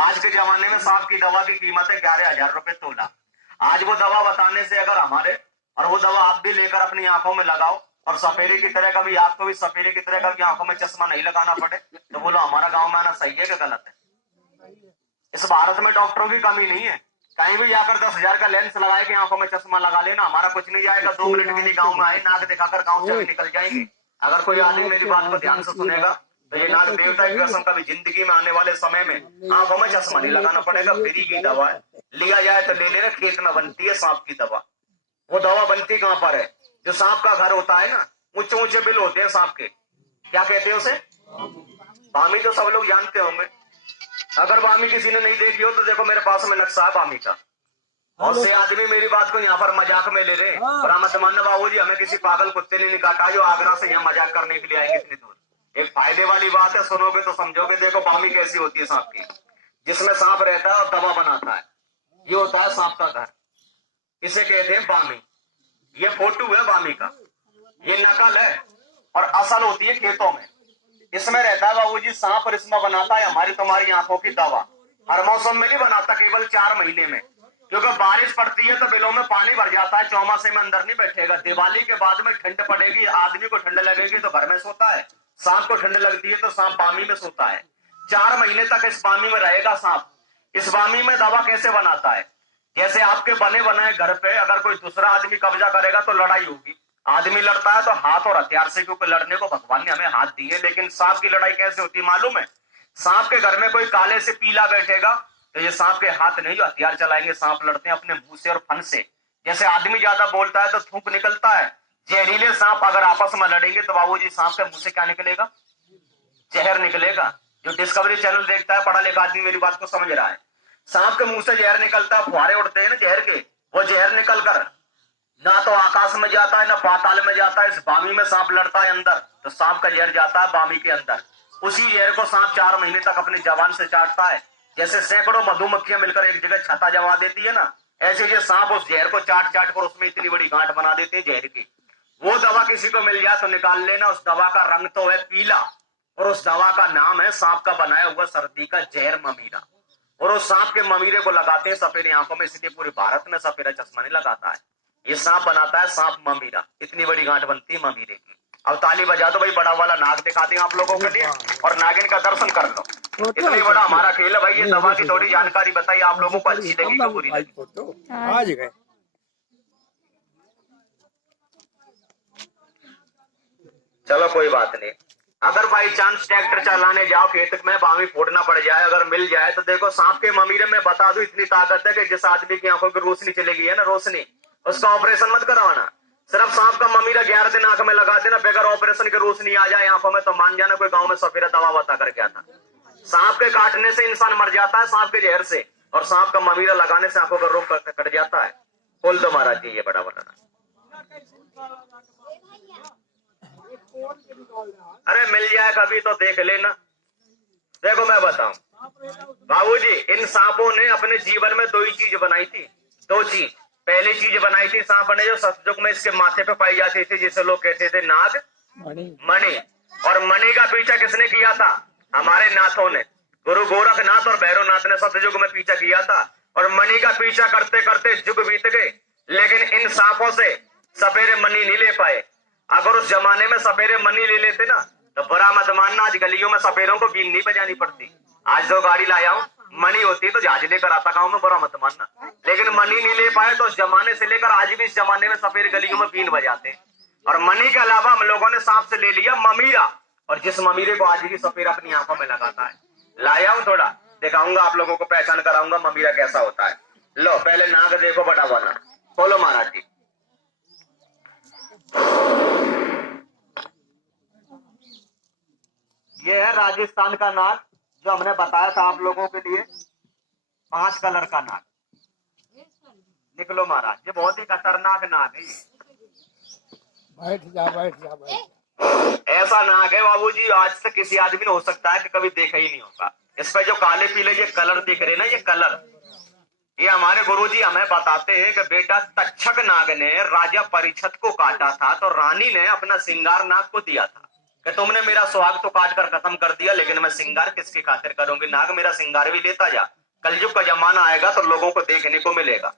आज के जमाने में सांप की दवा की कीमत है 11,000 रुपए तोला। आज वो दवा बताने से अगर हमारे, और वो दवा आप भी लेकर अपनी आंखों में लगाओ और सफेरे की तरह कभी आपको भी सफेरे की तरह कभी आंखों में चश्मा नहीं लगाना पड़े, तो बोलो हमारा गांव में आना सही है कि गलत है? इस भारत में डॉक्टरों की कमी नहीं है। कहीं भी जाकर 10,000 का लेंस लगाए कि आंखों में चश्मा लगा लेना, हमारा कुछ नहीं जाएगा। 2 मिनट के लिए गाँव में आए, नाक दिखाकर गाँव से निकल जाएंगे। अगर कोई आदमी मेरी बात को ध्यान से सुनेगा तो ये नाग देवता की कसम कभी जिंदगी में आने वाले समय में आंखों में चश्मा नहीं लगाना पड़ेगा। फ्री की दवा है, लिया जाए तो ले लेना। खेत में बनती है सांप की दवा। वो दवा बनती कहाँ पर है? जो सांप का घर होता है ना, ऊंचे ऊंचे बिल होते हैं सांप के, क्या कहते हैं उसे? बामी। तो सब लोग जानते होंगे। अगर बामी किसी ने नहीं देखी हो तो देखो मेरे पास में नक्शा है बामी का। बहुत से आदमी मेरी बात को यहाँ पर मजाक में ले रहे, और मत मानना बाबूजी, हमें किसी पागल कुत्ते ने नहीं काटा जो आगरा से यहाँ मजाक करने के लिए आएंगे इतनी दूर। एक फायदे वाली बात है, सुनोगे तो समझोगे। देखो बामी कैसी होती है सांप की, जिसमें सांप रहता है और दवा बनाता है। ये होता है सांप का घर, इसे कहते हैं बामी। ये फोटो है बामी का, ये नकल है और असल होती है खेतों में। इसमें रहता है बाबूजी सांप, और इसमें बनाता है हमारी तुम्हारी आंखों की दवा। हर मौसम में नहीं बनाता, केवल 4 महीने में। क्योंकि बारिश पड़ती है तो बिलों में पानी भर जाता है, चौमासे में अंदर नहीं बैठेगा। दिवाली के बाद में ठंड पड़ेगी, आदमी को ठंड लगेगी तो घर में सोता है। सांप को ठंड लगती है तो सांप बामी में सोता है। 4 महीने तक इस बामी में रहेगा सांप। इस बामी में दवा कैसे बनाता है? जैसे आपके बने बनाए घर पे अगर कोई दूसरा आदमी कब्जा करेगा तो लड़ाई होगी। आदमी लड़ता है तो हाथ और हथियार से, क्योंकि लड़ने को भगवान ने हमें हाथ दिए। लेकिन सांप की लड़ाई कैसे होती मालूम है? सांप के घर में कोई काले से पीला बैठेगा तो ये सांप के हाथ नहीं, जो हथियार चलाएंगे। सांप लड़ते हैं अपने मुंह से और फन से। जैसे आदमी ज्यादा बोलता है तो थूक निकलता है। जहरीले सांप अगर आपस में लड़ेंगे तो बाबूजी सांप के मुंह से क्या निकलेगा? जहर निकलेगा। जो डिस्कवरी चैनल देखता है, पढ़ा लिखा आदमी मेरी बात को समझ रहा है। सांप के मुंह से जहर निकलता है, फुहारे उड़ते हैं ना जहर के। वो जहर निकल कर ना तो आकाश में जाता है ना पाताल में जाता है। इस बामी में सांप लड़ता है अंदर, तो सांप का जहर जाता है बामी के अंदर। उसी जहर को सांप 4 महीने तक अपनी जबान से चाटता है। जैसे सैकड़ों मधुमक्खियां मिलकर एक जगह छत्ता जमा देती है ना, ऐसे ये सांप उस जहर को चाट चाट कर उसमें इतनी बड़ी गांठ बना देते हैं जहर की। वो दवा किसी को मिल जाए तो निकाल लेना। उस दवा का रंग तो है पीला, और उस दवा का नाम है सांप का बनाया हुआ सर्दी का जहर ममीरा। और उस सांप के ममीरे को लगाते हैं सफेद आंखों में, इसलिए पूरे भारत में सफेदा चश्मा नहीं लगाता है। ये सांप बनाता है सांप ममीरा। इतनी बड़ी गांठ बनती है ममीरे की। अब ताली बजा दो भाई, बड़ा वाला नाग दिखा दें आप लोगों के लिए, और नागिन का दर्शन कर लो। इतना ही बड़ा हमारा खेल है भाई। ये दवा की थोड़ी जानकारी बताइए आप लोगों को, अच्छी लगी तो बुरी लगी? चलो कोई बात नहीं। अगर बाई चांस ट्रैक्टर चलाने जाओ खेत में, बामी फोड़ना पड़ जाए, अगर मिल जाए तो देखो सांप के ममीरे में बता दो इतनी ताकत है कि जिस आदमी की आंखों की रोशनी चली गई है ना, रोशनी, उसका ऑपरेशन मत करवाना। सिर्फ सांप का ममीरा 11 दिन आंख में लगा देना, बगैर ऑपरेशन की रोशनी आ जाए आंखों में तो मान जाना कोई गांव में सफेरा दवा बता कर गया था। सांप के काटने से इंसान मर जाता है, सांप के जहर से, और सांप का ममीरा लगाने से आंखों का रोग कट जाता है। खोल दो महाराज जी ये बड़ा बड़ा। अरे मिल जाए कभी तो देख लेना। देखो मैं बताऊं बाबूजी, इन सांपों ने अपने जीवन में 2 ही चीज बनाई थी। 2 चीज। पहली चीज बनाई थी सांप ने जो सतयुग में इसके माथे पे पाई जाती थी, जिसे लोग कहते थे नाग मणि। और मणि का पीछा किसने किया था? हमारे नाथों ने। गुरु गोरखनाथ और भैरवनाथ ने सतयुग में पीछा किया था। और मणि का पीछा करते करते युग बीत गए, लेकिन इन सांपों से सपेरे मणि नहीं ले पाए। अगर उस जमाने में सपेरे मनी ले लेते ना तो बुरा मत मानना, आज गलियों में सपेरों को बीन नहीं बजानी पड़ती। आज 2 गाड़ी लाया हूं, मनी होती तो जहाज लेकर आता गाँव में, बुरा मत मानना। लेकिन मनी नहीं ले पाए तो उस जमाने से लेकर आज भी इस जमाने में सपेरे गलियों में बीन बजाते। और मनी के अलावा हम लोगों ने सांप से ले लिया ममीरा, और जिस ममीरे को आज भी सपेरा अपनी आंखों में लगाता है। लाया हूं, थोड़ा दिखाऊंगा आप लोगों को, पहचान कराऊंगा ममीरा कैसा होता है। लो पहले नाग देखो बड़ा वाला, खोलो महाराज जी। ये है राजस्थान का नाग, जो हमने बताया था आप लोगों के लिए, 5 कलर का नाग। निकलो महाराज, ये बहुत ही खतरनाक नाग है। बैठ जा। ऐसा नाग है बाबूजी, आज तक किसी आदमी ने हो सकता है कि कभी देखा ही नहीं होगा। इस पे जो काले पीले ये कलर दिख रहे ना, ये कलर, ये हमारे गुरुजी हमें बताते हैं कि बेटा तक्षक नाग ने राजा परीक्षित को काटा था तो रानी ने अपना सिंगार नाग को दिया था। कि तुमने मेरा सुहाग तो काट कर खत्म कर दिया, लेकिन मैं श्रृंगार किसकी खातिर करूंगी? नाग मेरा श्रृंगार भी लेता जा। कलयुग का जमाना आएगा तो लोगों को देखने को मिलेगा।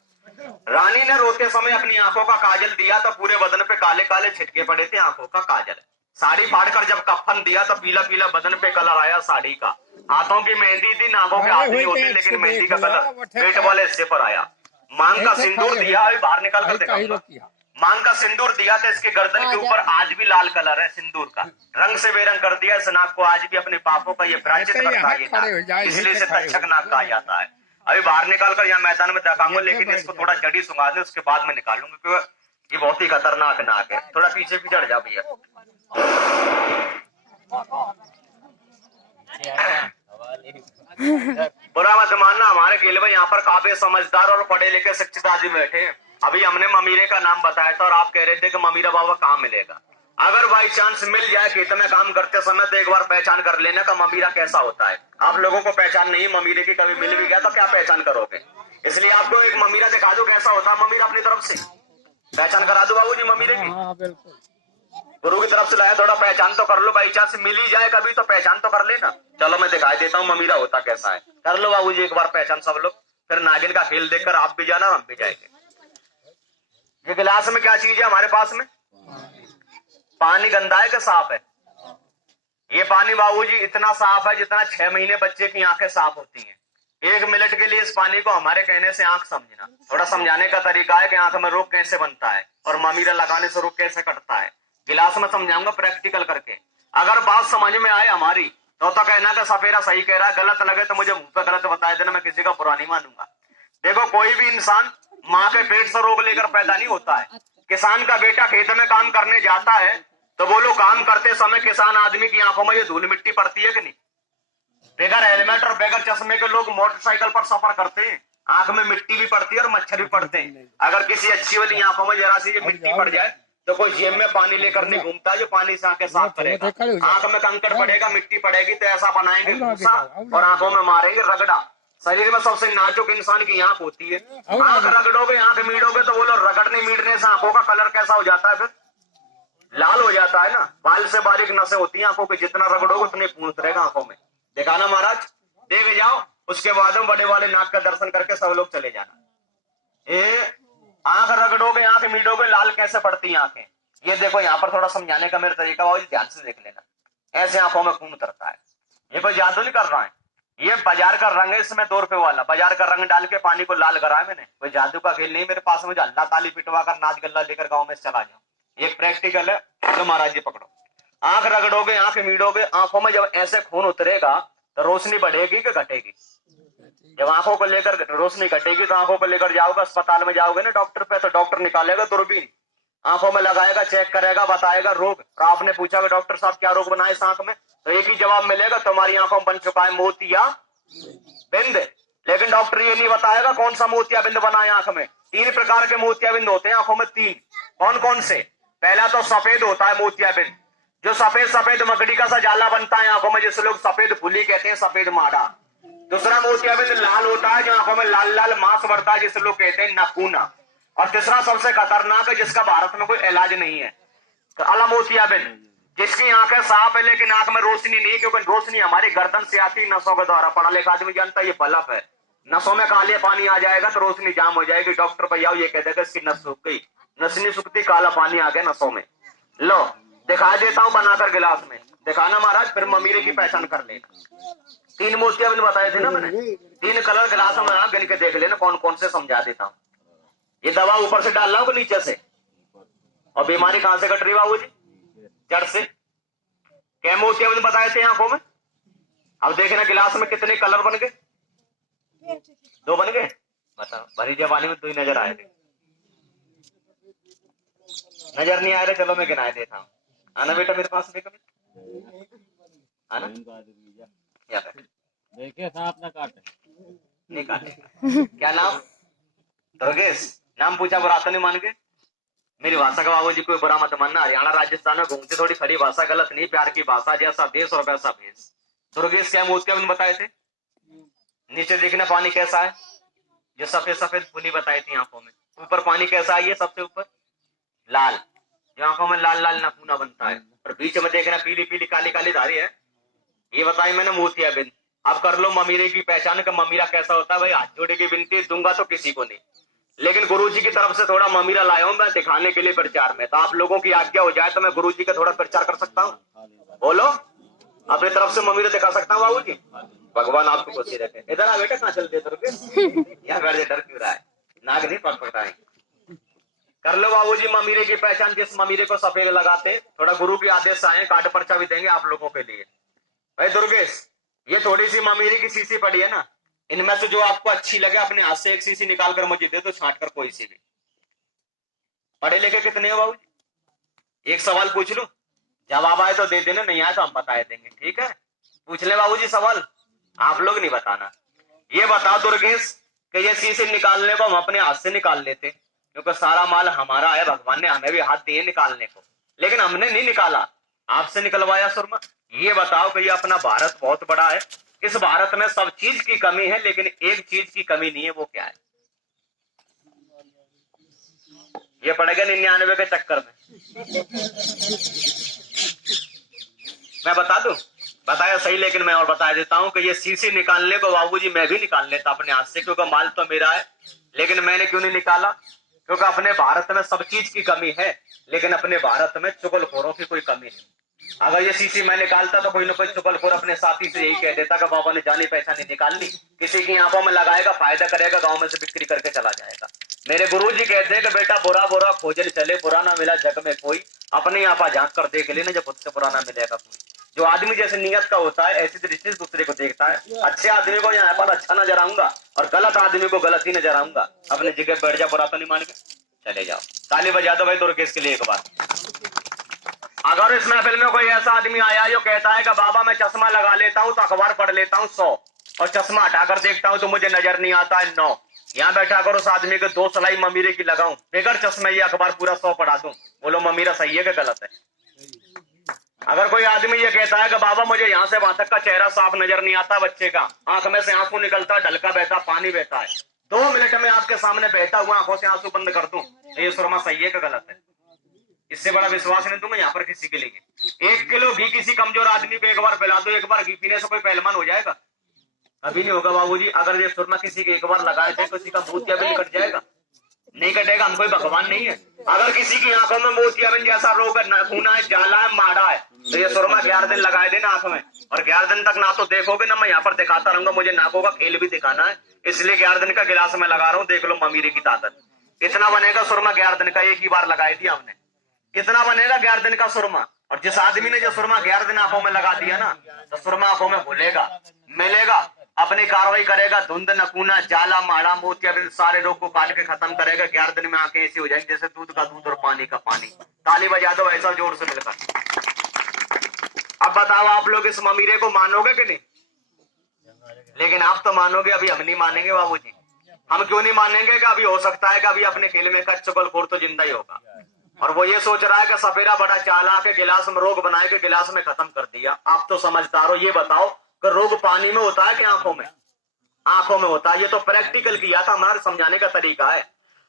रानी ने रोते समय अपनी आंखों का काजल दिया तो पूरे बदन पे काले काले छिटके पड़े थे आंखों का काजल। साड़ी फाड़कर जब कफन दिया तो पीला पीला बदन पे कलर आया साड़ी का। हाथों की मेहंदी थी, नागों के हाथ नहीं होते, लेकिन मेहंदी का कलर पेट वाले हिस्से पर आया। मांग का सिंदूर दिया, अभी बाहर निकाल कर दिखाऊंगा। मांग का सिंदूर दिया तो इसके गर्दन के ऊपर आज भी लाल कलर है सिंदूर का, रंग से बेरंग कर दिया। इस नाग को आज भी अपने पापों का ये प्रायश्चित करता है, इसलिए इसे तक्षक नाग कहा जाता है। अभी बाहर निकाल कर यहाँ मैदान में दिखाऊंगा, लेकिन इसको थोड़ा जड़ी सुंघा दे, उसके बाद में निकालूंगा, क्योंकि ये बहुत ही खतरनाक नाग है। थोड़ा पीछे पीछे हट जा भैया। बुरा मत मानना, हमारे खेल में यहाँ पर काफी समझदार और पढ़े लिखे शिक्षित आदमी बैठे हैं। अभी हमने ममीरे का नाम बताया था और आप कह रहे थे कि ममीरा बाबा कहाँ मिलेगा। अगर बाई चांस मिल जाए खेत में काम करते समय तो एक बार पहचान कर लेना का ममीरा कैसा होता है। आप लोगों को पहचान नहीं ममीरे की, कभी मिल भी गया तो क्या पहचान करोगे? इसलिए आपको एक ममीरा दिखा दो कैसा होता है ममीरा, अपनी तरफ से पहचान करा दो बाबू जी ममीरे की। गुरु की तरफ से लाया, थोड़ा पहचान तो कर लो, बाई चांस मिल ही जाए कभी तो पहचान तो कर लेना। चलो मैं दिखाई देता हूँ ममीरा होता कैसा है। कर लो बाबू जी एक बार पहचान सब लोग, फिर नागिन का खेल देखकर आप भी जाना और हम भी जाएंगे। ये गिलास में क्या चीज है हमारे पास में? पानी गंदा है कि साफ है? ये पानी बाबूजी इतना साफ है जितना 6 महीने बच्चे की आंखें साफ होती हैं। 1 मिनट के लिए इस पानी को हमारे कहने से आंख समझना। थोड़ा समझाने का तरीका है कि आंख में रोग कैसे बनता है और ममीरा लगाने से रोग कैसे कटता है। गिलास में समझाऊंगा प्रैक्टिकल करके। अगर बात समझ में आए हमारी तो कहना कि सफेरा सही कह रहा है, गलत लगे तो मुझे मुंह पे गलत बताए देना, मैं किसी का बुरा नहीं मानूंगा। देखो कोई भी इंसान माँ के पेट से रोग लेकर पैदा नहीं होता है। किसान का बेटा खेत में काम करने जाता है तो वो लोग काम करते समय किसान आदमी की आंखों में ये धूल मिट्टी पड़ती है कि नहीं? बगैर हेलमेट और बगैर चश्मे के लोग मोटरसाइकिल पर सफर करते हैं, आंख में मिट्टी भी पड़ती है और मच्छर भी पड़ते हैं। अगर किसी अच्छी वाली आंखों में जरा सी मिट्टी पड़ जाए तो कोई जेब में पानी लेकर नहीं घूमता जो पानी से आंखें साफ करेगा। आंख में कंकड़ पड़ेगा, मिट्टी पड़ेगी तो ऐसा बनाएंगे भूसा और आंखों में मारेंगे रगड़ा। शरीर में सबसे नाजुक इंसान की आंख होती है। आंख रगड़ोगे, आंख मीडोगे तो वो लोग रगड़ने मीडने से आंखों का कलर कैसा हो जाता है? फिर लाल हो जाता है ना। बाल से बारीक नसें होती है आंखों की, जितना रगड़ोगे उतने खून उतरेगा आंखों में। दिखाना महाराज, देख जाओ, उसके बाद में बड़े वाले नाक का दर्शन करके सब लोग चले जाना। आंख रगड़ोगे, आंख मीडोगे, लाल कैसे पड़ती है आंखें? ये देखो यहाँ पर थोड़ा समझाने का मेरा तरीका हो, ध्यान से देख लेना। ऐसे आंखों में खून उतरता है। ये कोई जादू नहीं कर रहा है, ये बाजार का रंग है, इसमें 2 रुपए वाला बाजार का रंग डाल के पानी को लाल करा है मैंने। कोई जादू का खेल नहीं मेरे पास, मुझे अल्लाह ताली पिटवा कर नाच गल्ला लेकर गाँव में चला जाऊं। ये प्रैक्टिकल है। तो महाराज जी पकड़ो, आंख रगड़ोगे, आंख मीडोगे, आंखों में जब ऐसे खून उतरेगा तो रोशनी बढ़ेगी कि घटेगी? जब आंखों को लेकर रोशनी घटेगी तो आंखों को लेकर जाओगे अस्पताल में, जाओगे ना डॉक्टर पे, तो डॉक्टर निकालेगा दूरबीन, आंखों में लगाएगा, चेक करेगा, बताएगा रोग। तो आपने पूछा कि डॉक्टर साहब क्या रोग बना है इस आंख में, तो एक ही जवाब मिलेगा, तुम्हारी आंखों में बन चुका है मोतिया बिंद। लेकिन डॉक्टर ये नहीं बताएगा कौन सा मोतिया बिंद बना है आंख में। 3 प्रकार के मोतिया बिंद होते हैं आंखों में, 3। कौन कौन से? पहला तो सफेद होता है मोतिया बिंद, जो सफेद सफेद मकड़ी का सा जाला बनता है आंखों में, जिसे लोग सफेद फुली कहते हैं, सफेद माड़ा। दूसरा मोतिया बिंद लाल होता है, जो आंखों में लाल लाल मांस बढ़ता है, जिसे लोग कहते हैं नखूना। और तीसरा सबसे खतरनाक है, जिसका भारत में कोई इलाज नहीं है, तो काला मोतिया बिंद, जिसकी आंखें साफ है लेकिन आंख में रोशनी नहीं, क्योंकि रोशनी हमारी गर्दन से आती नसों के द्वारा। पढ़ा लिखा आदमी जानता है ये बल्ब है। नसों में काले पानी आ जाएगा तो रोशनी जाम हो जाएगी। डॉक्टर भैया ये कह देगा इसकी नस सूख गई, नस नहीं सूखती, काला पानी आ गया नसों में। लो दिखा देता हूं बनाकर गिलास में, दिखाना महाराज, फिर ममीरे की पहचान कर लेना। 3 मोतिया बिंद बताए थे ना मैंने, 3 कलर गिलास में गिन के देख लेना कौन कौन से, समझा देता हूँ। ये दवा ऊपर से डाल रहा हूँ नीचे से। और बीमारी कहां से कट रही बाबू जी? जड़ से। क्या मोतिया बिंद बताए थे आंखों में? अब देखना गिलास में कितने कलर बन गए? 2 बन गए। बताओ, भरी जवानी में 2 ही नजर आए थे, नजर नहीं आ रहे। चलो मैं गिनाए देता हूँ। आना बेटा मेरे पास, आना, देखिए सांप ना काटे, नहीं काटे। क्या नाम? दुर्गेश। नाम पूछा, बुरा तो नहीं मान गए? मेरी भाषा का बाबू जी कोई बुरा मत मानना। हरियाणा राजस्थान में घूमती थोड़ी खड़ी भाषा, गलत नहीं, प्यार की भाषा, जैसा देश और वैसा भेष। दुर्गेश क्या मोतिया बिंद बताए थे? नीचे देखना पानी कैसा है, जो सफेद सफेद फुली बताई थी आंखों में। ऊपर पानी कैसा है, ये सबसे ऊपर लाल। जो आंखों में लाल लाल नखूना बनता है और बीच में देखना पीली पीली काली काली धारी है, ये बताई मैंने मोतियाबिंद। अब कर लो ममीरे की पहचान का ममीरा कैसा होता है। भाई हाथ जोड़े की विनती, दूंगा तो किसी को नहीं, लेकिन गुरुजी की तरफ से थोड़ा ममीरा लाया हूं मैं दिखाने के लिए प्रचार में। तो आप लोगों की आज्ञा हो जाए तो मैं गुरुजी का थोड़ा प्रचार कर सकता हूँ। बोलो, अपनी तरफ से ममीरा दिखा सकता हूँ बाबूजी। भगवान आपको खुशी रखे। इधर आ बेटा, कहाँ चलते यहाँ बैठ, डर क्यों रहा है, नाग नहीं पकड़ाए। कर लो बाबूजी ममीरे की पहचान। जिस ममीरे को सफेद लगाते, थोड़ा गुरु के आदेश से आए, कार्ड पर्चा भी देंगे आप लोगों के लिए। भाई दुर्गेश, ये थोड़ी सी ममीरे की शीशी पड़ी है ना, इनमें से जो आपको अच्छी लगे अपने हाथ से एक शीशी निकाल कर मुझे दे दो, छांट कर कोई सी भी। पढ़े लिखे कितने हो बाबूजी? एक सवाल पूछ लूं, जवाब आए तो दे देना, नहीं आए तो हम बता देंगे, ठीक है? पूछ ले बाबूजी सवाल, आप लोग नहीं बताना। ये बताओ दुर्गेश कि ये शीशी निकालने को हम अपने हाथ से निकाल लेते, क्योंकि सारा माल हमारा है, भगवान ने हमें भी हाथ दिए निकालने को, लेकिन हमने नहीं निकाला, आपसे निकलवाया सुरमा। ये बताओ कि ये अपना भारत बहुत बड़ा है, इस भारत में सब चीज की कमी है, लेकिन एक चीज की कमी नहीं है, वो क्या है? ये पड़ेगा 99 के चक्कर में। मैं बता दूं, बताया सही, लेकिन मैं और बता देता हूं कि ये शीशी निकालने को बाबूजी मैं भी निकाल लेता अपने हाथ से, क्योंकि माल तो मेरा है, लेकिन मैंने क्यों नहीं निकाला? क्योंकि अपने भारत में सब चीज की कमी है, लेकिन अपने भारत में चुगलखोरों की कोई कमी नहीं। अगर ये शीशी मैं निकालता तो कोई ना कोई चुगलखोर अपने साथी से यही कह देता कि बाबा ने जानी पहचानी निकाल ली, किसी की आंखों में लगाएगा, फायदा करेगा, गांव में से बिक्री करके चला जाएगा। मेरे गुरुजी कहते हैं कि बेटा बुरा बुरा खोजल चले, बुरा ना मिला जग में कोई, अपने आप झांक कर देख लेना, जब खुद से बुरा ना मिलेगा कोई। जो आदमी जैसे नियत का होता है, ऐसी दृष्टि से दूसरे को देखता है। अच्छे आदमी को यहाँ पर अच्छा नजर आऊंगा और गलत आदमी को गलत ही नजर आऊंगा। अपने जगह बैठ जा, बुरा तो नहीं मान के चले जाओ। ताली बजा दो भाई दुर्गेश के लिए एक बार। अगर इस महफिल में कोई ऐसा आदमी आया जो कहता है कि बाबा मैं चश्मा लगा लेता हूं तो अखबार पढ़ लेता हूं 100, और चश्मा हटाकर देखता हूं तो मुझे नजर नहीं आता है 9, यहाँ बैठा कर उस आदमी के 2 सलाई ममीरे की लगाऊं, बेगर चश्मे ये अखबार पूरा 100 पढ़ा दूं, बोलो ममीरा सही है कि गलत है? अगर कोई आदमी ये कहता है कि बाबा मुझे यहाँ से वहां तक का चेहरा साफ नजर नहीं आता, बच्चे का आंख में से आंसू निकलता है, ढलका बहता पानी बहता है, 2 मिनट में आपके सामने बहता हुआ आंखों से आंसू बंद कर दूं, तो ये सुरमा सही है कि गलत है? इससे बड़ा विश्वास नहीं दूंगा यहाँ पर किसी के लिए। 1 किलो घी किसी कमजोर आदमी को एक बार पिला दो, एक बार घी पीने से कोई पहलवान हो जाएगा? अभी नहीं होगा बाबूजी। अगर ये सुरमा किसी के एक बार लगाए थे, किसी का मोतियाबिंद कट जाएगा? नहीं कटेगा, हम कोई भगवान नहीं है। अगर किसी की आंखों में मोतियाबिंद जैसा रोग है, खूना है, जाला है, माड़ा है, तो ये सुरमा 11 दिन लगाए देना आंख में, और 11 दिन तक ना तो देखोगे ना मैं यहाँ पर दिखाता रहूंगा, मुझे नाकों का खेल भी दिखाना है, इसलिए 11 दिन का गिलास में लगा रहा हूँ, देख लो ममीरे की ताकत। इतना बनेगा सुरमा 11 दिन का, एक ही बार लगाई थी हमने, कितना बनेगा 11 दिन का सुरमा। और जिस आदमी ने जो सुरमा 11 दिन आंखों में लगा दिया ना, तो सुरमा आंखों में घुलेगा, मिलेगा, अपनी कार्रवाई करेगा, धुंध, नकूना, जाला, माड़ा, मोतियाबिंद सारे रोग को काट के खत्म करेगा। 11 दिन में आंखें ऐसी हो जाएंगी जैसे दूध का दूध और पानी का पानी। ताली बजा दो ऐसा जोर से मिलकर। अब बताओ आप लोग इस ममीरे को मानोगे कि नहीं? लेकिन आप तो मानोगे, अभी हम नहीं मानेंगे बाबूजी। हम क्यों नहीं मानेंगे? कि अभी हो सकता है कि अभी अपने खेल में का चुगलखोर तो जिंदा ही होगा, और वो ये सोच रहा है कि सफेरा बड़ा चालाक है, गिलास में रोग बनाए के गिलास में खत्म कर दिया। आप तो समझदार हो, ये बताओ कि रोग पानी में होता है कि आंखों में? आंखों में होता है। ये तो प्रैक्टिकल किया था, हमारा समझाने का तरीका है।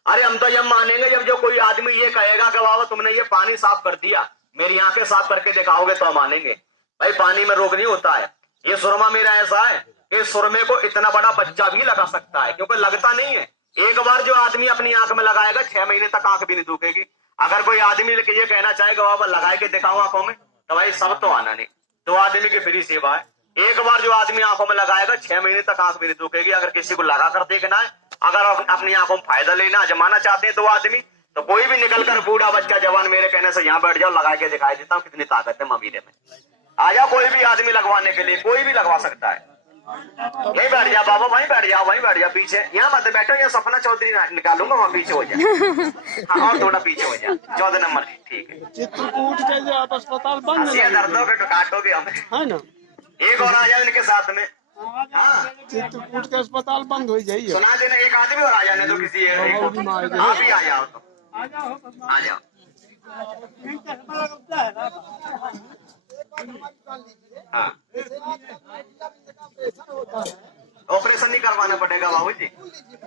अरे हम तो ये मानेंगे जब जो कोई आदमी ये कहेगा कि बाबा तुमने ये पानी साफ कर दिया, मेरी आंखें साफ करके दिखाओगे तो हम मानेंगे। भाई पानी में रोग नहीं होता है। ये सुरमा मेरा ऐसा है कि सुरमे को इतना बड़ा बच्चा भी लगा सकता है, क्योंकि लगता नहीं है। एक बार जो आदमी अपनी आंख में लगाएगा 6 महीने तक आंख भी नहीं दुखेगी। अगर कोई आदमी ये कहना चाहेगा बाबा लगाए के दिखाओ आंखों में, तो भाई सब तो आना नहीं। 2 आदमी की फ्री सेवा है। एक बार जो आदमी आंखों में लगाएगा 6 महीने तक आंख भी नहीं दुखेगी। अगर किसी को लगा कर देखना है, अगर अपनी आंखों में फायदा लेना, आजमाना चाहते हैं 2 आदमी, तो कोई भी निकल कर बूढ़ा बच्चा जवान मेरे कहने से यहाँ बैठ जाओ, लगा के दिखाई देता हूँ कितनी ताकत है ममीरे में। आ जाओ कोई भी आदमी लगवाने के लिए, कोई भी लगवा सकता है। यही बैठ जा बाबा, वहीं बैठ जाओ, वहीं बैठ जाओ पीछे, यहाँ मत बैठो, यहाँ सपना चौधरी निकालूंगा, वहाँ पीछे हो जाए। हाँ और थोड़ा पीछे हो जाए, 14 नंबर, ठीक है। चित्रकूट के जो आप अस्पताल बंद दर्दोगे तो काटोगे हमें, है ना? एक और आ जाए इनके साथ में। हाँ चित्रकूट के अस्पताल बंद हो जाइए। सुना देना, एक आदमी और आ जाने दो किसी आप ही आ जाओ, तो आ जाओ। हाँ ऑपरेशन नहीं करवाना पड़ेगा बाबू जी।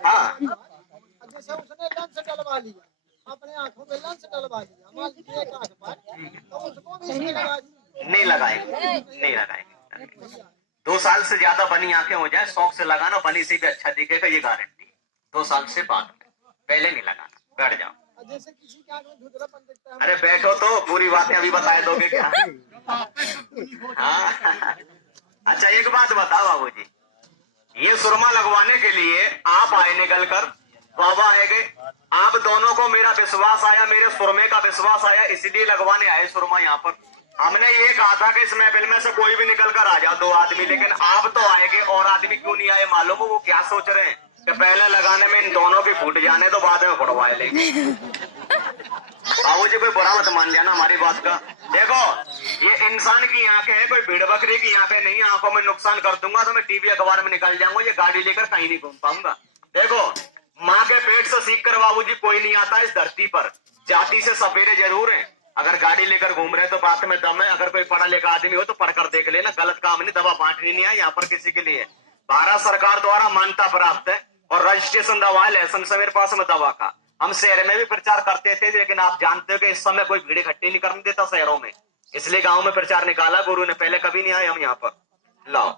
हाँ जैसे उसने लेंस डलवा लिया, अपने आंखों पे लेंस डलवा दिया, मान लीजिए एक आंख पर, तो उसको भी इसमें लगा दिया। नहीं लगाएंगे। 2 साल से ज्यादा बनी आंखें हो जाए, शौक से लगाना, बनी से भी अच्छा दिखेगा, ये गारंटी। 2 साल से बाद में, पहले नहीं लगाना। बैठ जाओ। जैसे किसी के आंख में धुंधलापन दिखता है, अरे बैठो तो, पूरी बातें अभी बता दोगे क्या? हाँ। अच्छा एक बात बताओ बाबूजी, ये सुरमा लगवाने के लिए आप आए निकल कर, बाबा आए गए, आप दोनों को मेरा विश्वास आया, मेरे सुरमे का विश्वास आया, इसलिए लगवाने आए सुरमा यहाँ पर। हमने ये कहा था कि इस महफिल में से कोई भी निकल कर आ जाओ 2 आदमी, लेकिन आप तो आएंगे और आदमी क्यों नहीं आए मालूम हो? वो क्या सोच रहे हैं कि पहले लगाने में इन दोनों की फूट जाने तो बाद में फुटवा लेंगे। बाबूजी कोई बुरा मत मान जाना हमारी बात का। देखो ये इंसान की आंखें हैं, कोई भेड़ बकरी की आंखें नहीं। आंखों में नुकसान कर दूंगा तो मैं टीवी अखबार में निकल जाऊंगा, ये गाड़ी लेकर कहीं नहीं घूम पाऊंगा। देखो माँ के पेट से सीख कर बाबूजी कोई नहीं आता इस धरती पर, जाति से सपेरे जरूर हैं। अगर गाड़ी लेकर घूम रहे तो बात में दम है। अगर कोई पढ़ा लिखा आदमी हो तो पढ़कर देख लेना, गलत काम नहीं, दवा बांटनी नहीं है यहाँ पर किसी के लिए। भारत सरकार द्वारा मान्यता प्राप्त है और रजिस्ट्रेशन दवा है, लाइसेंस है मेरे पास में दवा का। हम शहर में भी प्रचार करते थे, लेकिन आप जानते हो कि इस समय कोई भीड़ इकट्ठी नहीं करने देता शहरों में, इसलिए गांव में प्रचार निकाला गुरु ने। पहले कभी नहीं आए हम यहाँ पर। लाओ,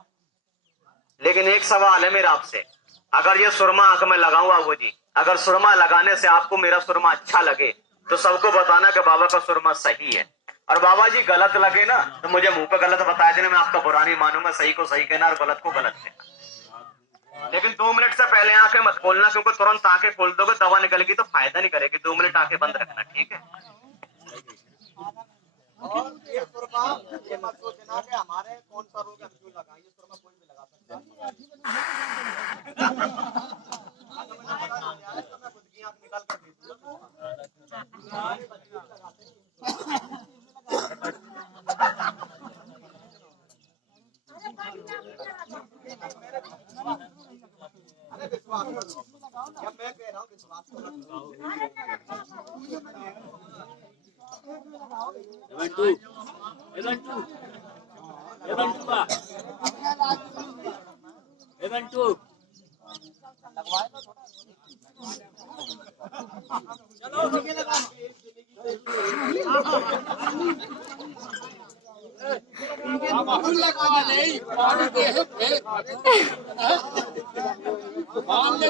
लेकिन एक सवाल है मेरा आपसे, अगर ये सुरमा आंख में लगाऊं बाबूजी, अगर सुरमा लगाने से आपको मेरा सुरमा अच्छा लगे तो सबको बताना कि बाबा का सुरमा सही है, और बाबा जी गलत लगे ना तो मुझे मुंह पे गलत बता देना, मैं आपका बुरा नहीं मानूंगा। सही को सही कहना और गलत को गलत कहना, लेकिन 2 मिनट से पहले आंखें मत खोलना, क्योंकि तुरंत आंखें खोल दोगे दवा निकलेगी तो फायदा नहीं करेगी। 2 मिनट आंखें बंद रखना, ठीक है? और ये सुरमा ये मत सोचना कि हमारे कौन सा रोग है क्यों लगा, ये सुरमा कोई भी लगा सकता है। तो मैं खुद की आंख निकाल कर दे दूंगा। अरे विश्वास करो, जब मैं कह रहा हूँ विश्वास करो।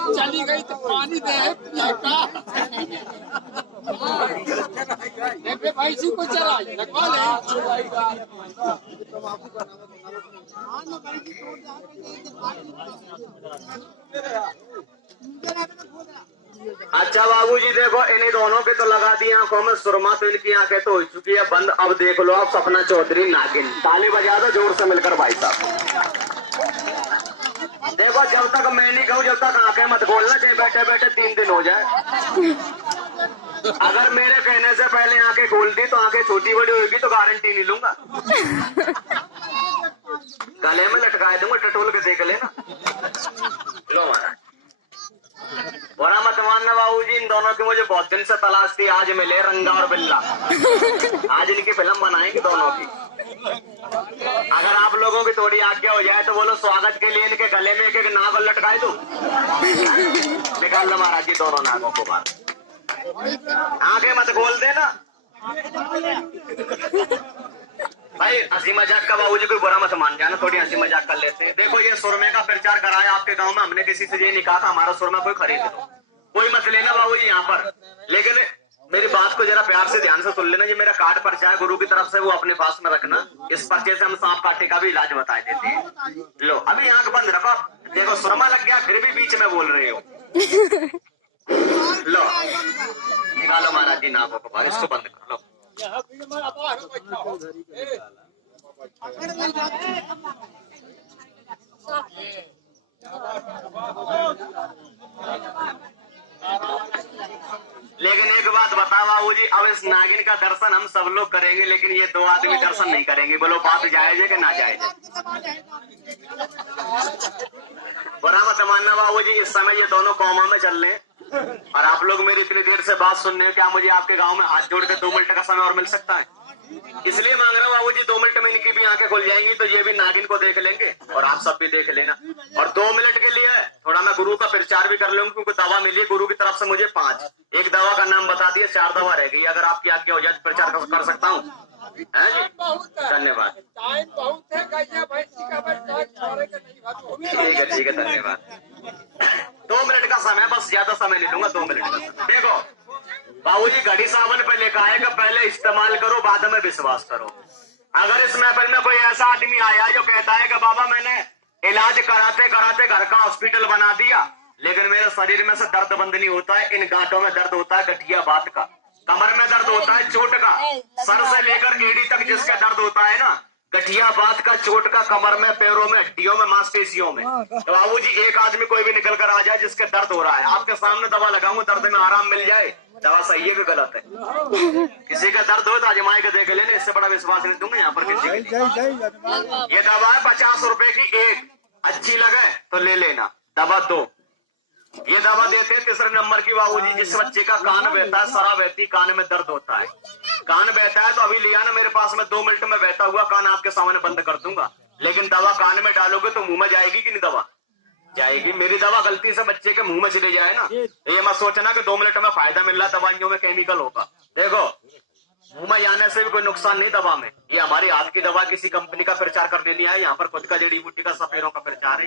चली गई तो पानी दे भैंसी को चराई लगवा ले। अच्छा बाबूजी देखो, इन्हीं दोनों के तो लगा दी आंखों में सुरमा, तो इनकी आंखें तो हो चुकी है बंद। अब देख लो आप सपना चौधरी नागिन, ताली बजा दो जोर से मिलकर भाई साहब। देखो जब तक मैं नहीं कहूँ जब तक आंखें मत खोलना, चाहे बैठे बैठे 3 दिन हो जाए। अगर मेरे कहने से पहले आंखें खोल दी तो आंखें छोटी बड़ी होगी तो गारंटी नहीं लूंगा, गले में लटका दूंगा, टटोल के देख लेना। लो महाराज, बुरा मत मानना बाबूजी, इन दोनों की मुझे बहुत दिन से तलाश थी, आज मिले रंगा और बिल्ला। आज इनकी फिल्म बनाएंगे दोनों की। अगर आप लोगों की थोड़ी आज्ञा हो जाए तो बोलो स्वागत के लिए इनके गले में एक नाग लटकाए दो। निकाल लो महाराज जी दोनों नागों को बाहर, आंखें मत खोल देना भाई। हंसी मजाक का बाबूजी कोई बुरा मत मान जाना, थोड़ी हंसी मजाक कर लेते हैं। देखो ये सुरमे का प्रचार कराया आपके गांव में, हमने किसी से ये नहीं कहा था हमारा सुरमा कोई खरीद लो, कोई मत लेना बाबूजी यहाँ पर। लेकिन मेरी बात को जरा प्यार से ध्यान से सुन लेना, ये मेरा कार्ड पर्चा है गुरु की तरफ से, वो अपने पास में रखना। इस पर्चे से हम सांप काटे का भी इलाज बता देते हैं। लो अभी आंख बंद रखो, देखो सुरमा लग गया फिर भी बीच में बोल रहे हो। लो निकालो महाराज जी नाकों को बाहर, इसको बंद कर लो। लेकिन एक बात बताओ बाबूजी, अब इस नागिन का दर्शन हम सब लोग करेंगे, लेकिन ये 2 आदमी दर्शन नहीं करेंगे। बोलो बात जायज है कि ना जायज है? बुरा मत मानना बाबूजी, इस समय ये दोनों कौमा में चल रहे हैं और आप लोग मेरी इतनी देर से बात सुन रहे हो। क्या मुझे आपके गांव में हाथ जोड़ के 2 मिनट का समय और मिल सकता है? इसलिए मांग रहा हूँ बाबूजी, 2 मिनट में इनकी भी आंखें खुल जाएंगी तो ये भी नागिन को देख लेंगे और आप सब भी देख लेना। और 2 मिनट के लिए थोड़ा मैं गुरु का प्रचार भी कर लूंगा, क्योंकि दवा मिली है गुरु की तरफ से मुझे 5। एक दवा का नाम बता दिया, 4 दवा रह गई। अगर आपकी आज्ञा हो जाए तो प्रचार कर सकता हूँ। है जी, बहुत है, धन्यवाद। टाइम बहुत है, गैया भैंसी का बच्चा छोड़े के नहीं भागो। ठीक है, धन्यवाद। 2 मिनट का समय, बस ज्यादा समय नहीं लूंगा, 2 मिनट का समय। देखो बाबूजी, घड़ी सावन पे लिखा है कि पहले इस्तेमाल करो बाद में विश्वास करो। अगर इस महफिल में कोई ऐसा आदमी आया जो कहता है कि बाबा मैंने इलाज कराते कराते घर का हॉस्पिटल बना दिया, लेकिन मेरे शरीर में से दर्द बंद नहीं होता है, इन गांठों में दर्द होता है गठिया बात का, कमर में दर्द होता है चोट का, सर से लेकर एड़ी तक जिसका दर्द होता है ना, गठिया बात का, चोट का, कमर में, पैरों में, हड्डियों में, मांसपेशियों में। तो बाबूजी एक आदमी कोई भी निकल कर आ जाए जिसके दर्द हो रहा है, आपके सामने दवा लगाऊंगा, दर्द में आराम मिल जाए, दवा सही है कि गलत है? किसी का दर्द हो तो आजमाई के देख लेने, इससे बड़ा विश्वास नहीं दूंगा यहाँ पर किसी के। ये दवा है 50 रुपए की एक, अच्छी लगे तो ले लेना। दवा 2, ये दवा देते हैं 3 नंबर की बाबूजी, जिस बच्चे का कान बहता है, सरा बहती, कान में दर्द होता है, कान बहता है तो अभी लिया ना मेरे पास में, 2 मिनट में बहता हुआ कान आपके सामने बंद कर दूंगा। लेकिन दवा कान में डालोगे तो मुंह में जाएगी कि नहीं? दवा जाएगी। मेरी दवा गलती से बच्चे के मुंह में चले जाए ना, ये मत सोचना कि 2 मिनट में फायदा मिल रहा है, दवाइयों में केमिकल होगा। देखो मुंह में जाने से भी कोई नुकसान नहीं दवा में। ये हमारी हाथ की दवा, किसी कंपनी का प्रचार करने नहीं आया, यहाँ पर खुद का जड़ी बूटी का, सफेरों का प्रचार है।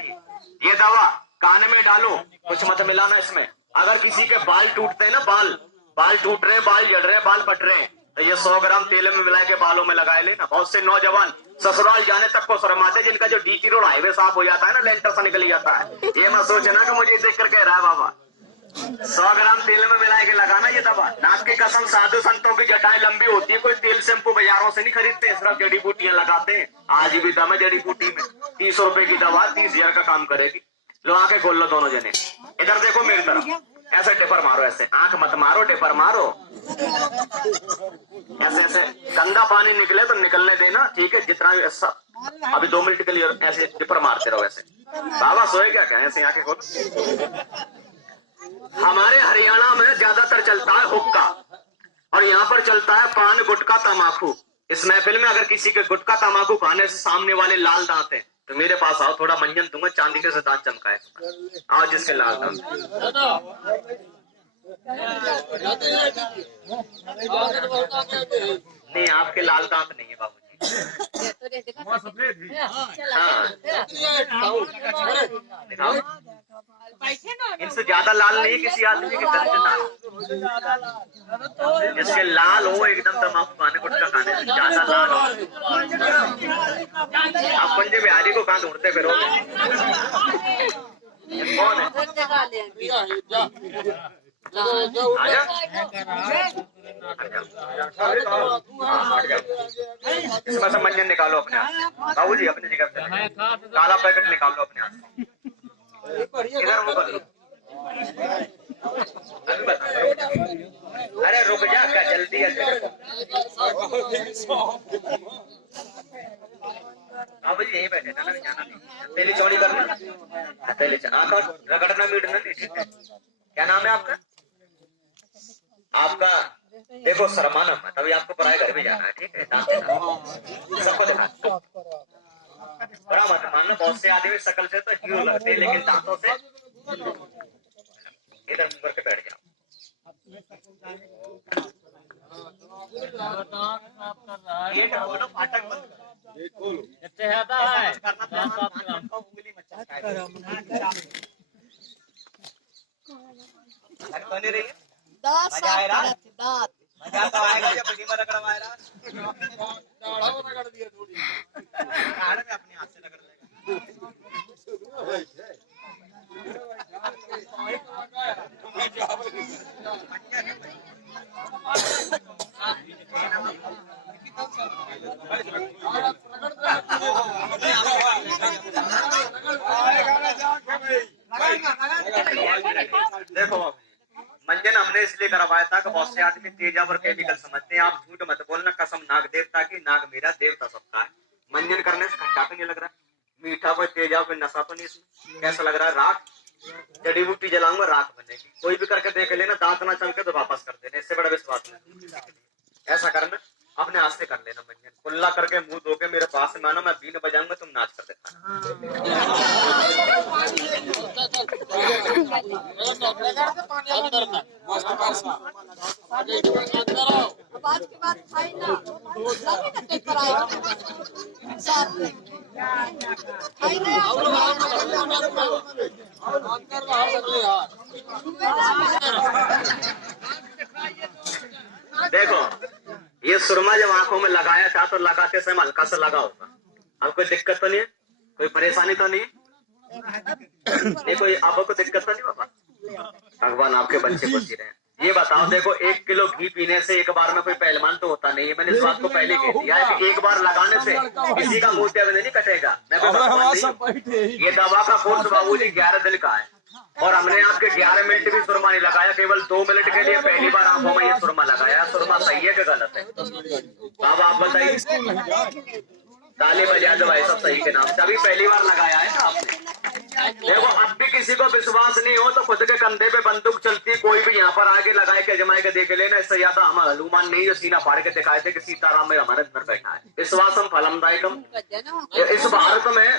ये दवा कान में डालो, कुछ मत मिलाना इसमें। अगर किसी के बाल टूटते हैं ना, बाल टूट रहे हैं, बाल जड़ रहे हैं, बाल फट रहे हैं, तो ये 100 ग्राम तेल में मिला के बालों में लगाए लेना। बहुत से नौजवान ससुराल जाने तक को शर्माते, जिनका जो डीटी रोड हाईवे साफ हो जाता है ना, लेंटर से निकल जाता है। ये मत सोचना कि मुझे देख कर कह रहा है बाबा, 100 ग्राम तेल में मिला के लगाना ये दवा। नाक की कसम, साधु संतों की जटाएं लंबी होती है, कोई तेल शैम्पू बाजारों से नहीं खरीदते, सिर्फ जड़ी बूटियां लगाते हैं। आज भी दम है जड़ी बूटी में। 30 रुपए की दवा 30,000 का काम करेगी। लो आंखें खोल लो दोनों जने, इधर देखो मेरी तरफ, ऐसे टेपर मारो, ऐसे आंख मत मारो, टेपर मारो, ऐसे ऐसे। गंदा पानी निकले तो निकलने देना, ठीक है? जितना भी ऐसा, अभी 2 मिनट के लिए ऐसे टेपर मारते रहो ऐसे। बाबा सोए क्या? ऐसे आंखें खोलो। हमारे हरियाणा में ज्यादातर चलता है हुक्का, और यहाँ पर चलता है पान, गुटखा, तमाकू। इस महफिल में अगर किसी के गुटखा तमाकू खाने से सामने वाले लाल दांत है तो मेरे पास आओ, थोड़ा मंजन दूंगा, चांदी के से दांत चमकाए। आओ जिसके लाल दांत। नहीं आपके लाल दांत नहीं है बाबूजी। हाँ दिखाओ, इनसे ज्यादा लाल नहीं है किसी आदमी के दर्द। जिसके लाल हो एकदम तमाकू खाने, गुटखा खाने से ज्यादा लाल हो। आप पंजे बिहारी को कहाँ ढूंढते फिर? कौन है? इसमें से मंजन निकालो अपने हाथ। बाबूजी अपनी जगह पे काला पैकेट निकाल लो अपने हाथ। इधर वो कर लो। अरे रुक जा, क्या जल्दी है? बाबूजी यहीं बैठे ना, जाना नहीं। तेली चौड़ी करना, तेली रगड़ना, मीटना नहीं, ठीक है? क्या नाम है आपका? आपका देखो शर्माना मत, अभी आपको पराए घर भी जाना है, ठीक है? सबको दिखा, बड़ा मत मानना। बहुत से आदमी शकल से तो हीरो लगते हैं, लेकिन दांतों से। इधर मुंह के बैठ जाओ। ये बोलो फाटक बंद कर। उंगली मत बनी रही है। मजा आएगा, मजा तो आएगा जब बड़ी में रगड़वाएगा। रगड़ दिया थोड़ी, में अपने हाथ से रगड़ लेगा। देखो मंजन हमने इसलिए करवाया था कि बहुत से आदमी तेजाब और केमिकल समझते हैं। आप झूठ मत बोलना, कसम नाग देवता की, नाग मेरा देवता सबका है। मंजन करने से खट्टा तो नहीं लग रहा, मीठा, कोई तेजाब, कोई नशा तो नहीं इसमें। कैसा लग रहा है? राख, जड़ी बूटी जलाऊंगा, राख बनेगी। कोई भी करके देख लेना, दांत ना चमके तो वापस कर देना, इससे बड़ा विश्वास नहीं। ऐसा करना, अपने हाथ से कर लेना मंजन। कुल्ला करके मुंह धो के मेरे पास में आना, मैं बीन बजाऊंगा, तुम नाच कर दिखाना। अब आज के बाद खाई ना लगे ना पेपर आएगा साथ में खाई देखो ये सुरमा जब आंखों में लगाया था तो लगाते समय हल्का सा लगा होगा। अब कोई दिक्कत तो नहीं है, कोई परेशानी तो नहीं है, ये कोई आपको दिक्कत तो नहीं बाबा? भगवान आपके बच्चे को जी रहे हैं। ये बताओ, देखो 1 किलो घी पीने से एक बार में कोई पहलवान तो होता नहीं है। मैंने इस बात को पहले कह दिया है कि एक बार लगाने से किसी का मोतियाबिंद नहीं कटेगा। मैं कोई भगवान नहीं हूं। ये दवा का कोर्स बाबूजी 11 दिन का है और हमने आपके 11 मिनट भी सुरमा नहीं लगाया, केवल 2 मिनट के लिए पहली बार आंखों में ये सुरमा लगाया। सुरमा सही है कि गलत है बाबा, आप बताइए। ताली बजा दो भाई सब सही के नाम से। अभी पहली बार लगाया है ना आपने। देखो अब भी किसी को विश्वास नहीं हो तो खुद के कंधे पे बंदूक चलती, कोई भी यहाँ पर आके लगाए के जमाए के देख लेना। इससे ज्यादा हम हनुमान नहीं जो सीना फाड़ के दिखाए थे कि सीताराम में हमारे अंदर बैठा है। विश्वासम फलमदायकम। इस भारत में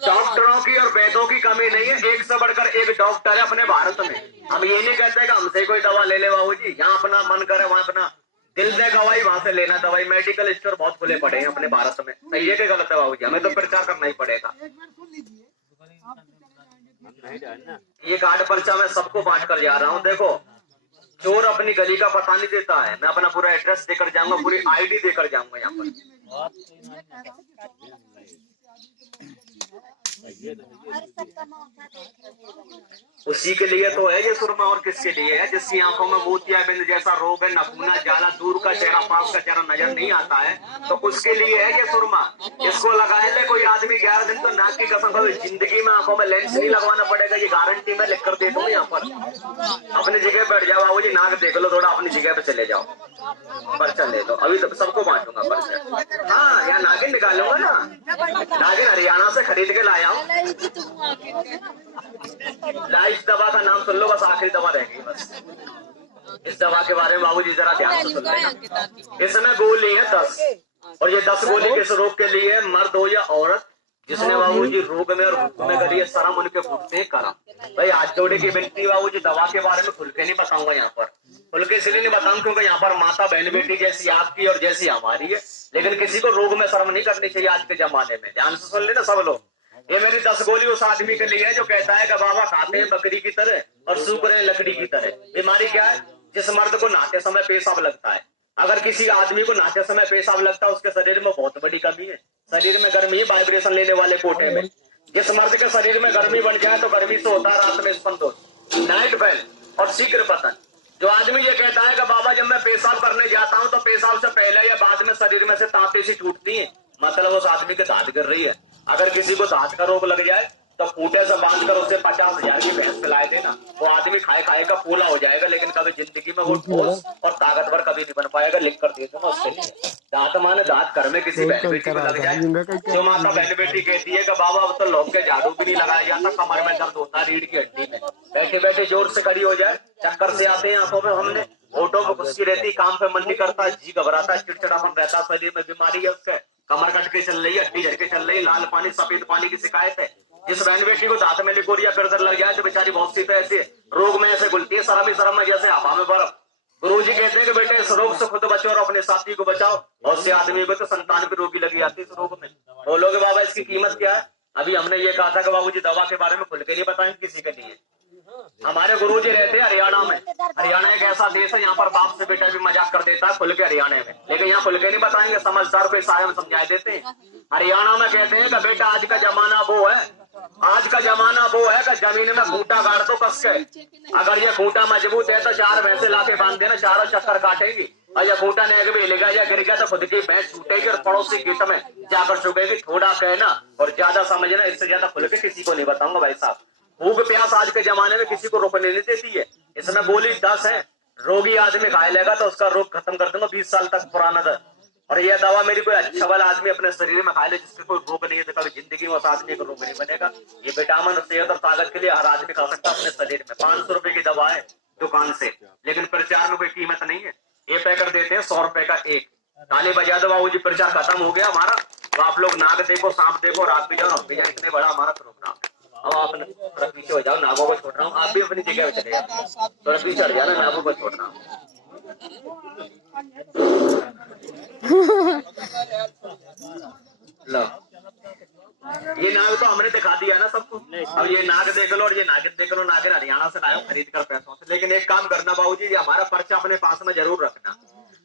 डॉक्टरों की और वैद्यों की कमी नहीं है, एक से बढ़कर एक डॉक्टर है अपने भारत में। हम ये नहीं कहते कि हमसे कोई दवा ले ले बाबू जी, यहाँ अपना मन करे वहाँ अपना दिल दे गवाही वहां से लेना दवाई। मेडिकल स्टोर बहुत खुले पड़े हैं अपने भारत में। सही है कि गलत है बाबू जी? हमें तो प्रचार करना ही पड़ेगा। ये कार्ड पर्चा मैं सबको बांट कर जा रहा हूँ। देखो चोर अपनी गली का पता नहीं देता है, मैं अपना पूरा एड्रेस देकर जाऊंगा, पूरी आईडी देकर जाऊंगा यहाँ पर। उसी के लिए तो है ये सुरमा, और किसके लिए है? जिसकी आंखों में मोतियाबिंद जैसा रोग है, नखूना जाला, दूर का चेहरा पास का चेहरा नजर नहीं आता है, तो उसके लिए है ये सुरमा। इसको लगाए ले कोई आदमी 11 दिन तो नाक की कसम खाओ, जिंदगी में आंखों में लेंस नहीं लगवाना पड़ेगा। ये गारंटी मैं लिख कर दे दूँ यहाँ पर। अपनी जगह बैठ जाओ बाबू जी, नाक देख लो थोड़ा, अपनी जगह पे चले जाओ, पर्चा ले लो। अभी तो सबको बांटूंगा पर्चा। हाँ यहाँ नागिन निकालूंगा ना, नागिन हरियाणा से खरीद के लाया हूँ। इस दवा का नाम सुन लो, बस आखिरी दवा रहेगी बस। इस दवा के बारे में बाबूजी जरा ध्यान से सुन लेना। इसमें गोली है 10, और ये 10 गोली किस रोग के लिए? मर्द हो या औरत, जिसने बाबूजी रोग में और भूख में करिए शर्म, उनके फूटते हैं करम। भाई हाथ जोड़े की विनती बाबूजी, दवा के बारे में खुल के नहीं बताऊंगा यहाँ पर। खुल के इसलिए नहीं बताऊंगा क्योंकि यहाँ पर माता बहन बेटी जैसी आपकी और जैसी हमारी है, लेकिन किसी को रोग में शर्म नहीं करनी चाहिए आज के जमाने में। ध्यान से सुन लेना सब लोग। ये मेरी 10 गोली उस आदमी के लिए है जो कहता है कि बाबा खाते हैं बकरी की तरह और सूख रहे हैं लकड़ी की तरह। बीमारी क्या है? जिस मर्द को नहाते समय पेशाब लगता है, अगर किसी आदमी को नहाते समय पेशाब लगता है, उसके शरीर में बहुत बड़ी कमी है। शरीर में गर्मी है, वाइब्रेशन लेने वाले कोटे में। जिस मर्द के शरीर में गर्मी बन जाए तो गर्मी से होता है रात में स्पंदन, नाइट बैल और शीघ्र पतन। जो आदमी ये कहता है कि बाबा जब मैं पेशाब करने जाता हूँ तो पेशाब से पहले या बाद में शरीर में से तांतें सी टूटती है, मतलब उस आदमी के दांत गिर रही है। अगर किसी को दांत का रोग लग जाए तो खूंटे से बांधकर उसे 50,000 की भैंस पिलाए देना, वो आदमी खाए खाए का पूला हो जाएगा, लेकिन कभी जिंदगी में वो ठोस और ताकतवर कभी नहीं बन पाएगा। लिख कर दे दूंगा उसके लिए। दांत माने दांत घर में किसी बहन बेटी को लग जाए, जो माता बहन बेटी कहती है कि बाबा अब तो लोग के झाड़ू भी नहीं लगाया जाता, कमर में दर्द होता है रीढ़ की हड्डी में, बैठे बैठे जोर से खड़ी हो जाए, चक्कर से आते हैं आंखों में, हमने होठों में खुश्की रहती, काम पे मन नहीं करता, जी घबराता है, चिड़चिड़ापन रहता है, शरीर में बीमारी है उसके, कमर कट के चल रही है, हड्डी झटके चल रही है, लाल पानी सफेद पानी की शिकायत है। जिस बहन बेटी को दांत में लिकोरिया फिर लग जाए तो बेचारी बहुत सी तो ऐसे रोग में ऐसे घुलती है, शर्म ही शर्म में जैसे हवा में बर्फ। गुरुजी कहते हैं कि बेटे इस रोग से खुद बचो और अपने साथी को बचाओ। बहुत से आदमी को तो संतान की रोगी लगी आती है इस रोग में। बोलोगे बाबा इसकी कीमत क्या है? अभी हमने ये कहा था कि बाबूजी दवा के बारे में खुल के नहीं बताएंगे किसी के लिए। हमारे गुरुजी रहते हैं हरियाणा में। हरियाणा एक ऐसा देश है यहाँ पर बाप से बेटा भी मजाक कर देता है खुल के हरियाणा में, लेकिन यहाँ खुल के नहीं बताएंगे, समझदार को इशारे में समझा देते हैं। हरियाणा में कहते हैं कि बेटा आज का जमाना वो है, आज का जमाना वो है कि जमीन में खूंटा गाड़ दो कस के, अगर ये खूंटा मजबूत है तो 4 भैंसे लाके बांध देना, चारों चक्कर काटेगी, और ये खूंटा नहीं भी हिलेगा या गिरेगा तो खुद की भैंस छूटेगी और पड़ोसी कीट में जाकर चुकेगी। थोड़ा कहना और ज्यादा समझना, इससे ज्यादा खुल के किसी को नहीं बताऊंगा भाई साहब। भूख प्यास आज के जमाने में किसी को रोकने नहीं देती है। इसमें गोली 10 है, रोगी आदमी खाए लेगा तो उसका रोग खत्म कर दूंगा 20 साल तक पुराना दर। और यह दवा मेरी कोई अच्छा वाला आदमी अपने शरीर में खा ले जिसके कोई रोग नहीं है तो कभी जिंदगी में उस आदमी को रोग नहीं बनेगा। ये विटामिन सेहत और ताकत के लिए हर आदमी खा सकता है अपने शरीर में। 500 रुपए की दवा है दुकान से, लेकिन प्रचार में कोई कीमत नहीं है। ये पैकेट देते हैं 100 रुपए का एक, ताली बजा दो बाबूजी, प्रचार खत्म हो गया हमारा। तो आप लोग नाग देखो, सांप देखो, रात भी जाओ, हम भी जाए, इतने बड़ा हमारा प्रोग्राम है। अब आप थोड़ा पीछे हो जाओ, नागों को छोड़ रहा हूँ, आप भी अपनी जगह पे चले जाओ, थोड़ा पीछे हट जाना, नागों को छोड़ रहा हूँ। लो, ये नाग तो हमने दिखा दिया ना सबको। अब ये नाग देख लो और ये नागिन देख लो। नागिन हरियाणा से लाए हो खरीद कर पैसों से। लेकिन एक काम करना बाबूजी, ये हमारा पर्चा अपने पास में जरूर रखना।